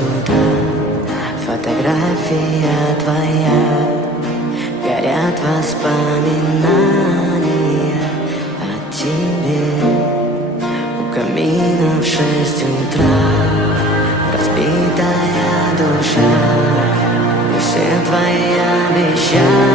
утра, фотография твоя, горят воспоминания о тебе. У камина в 6 утра разбитая душа, и все твои обещания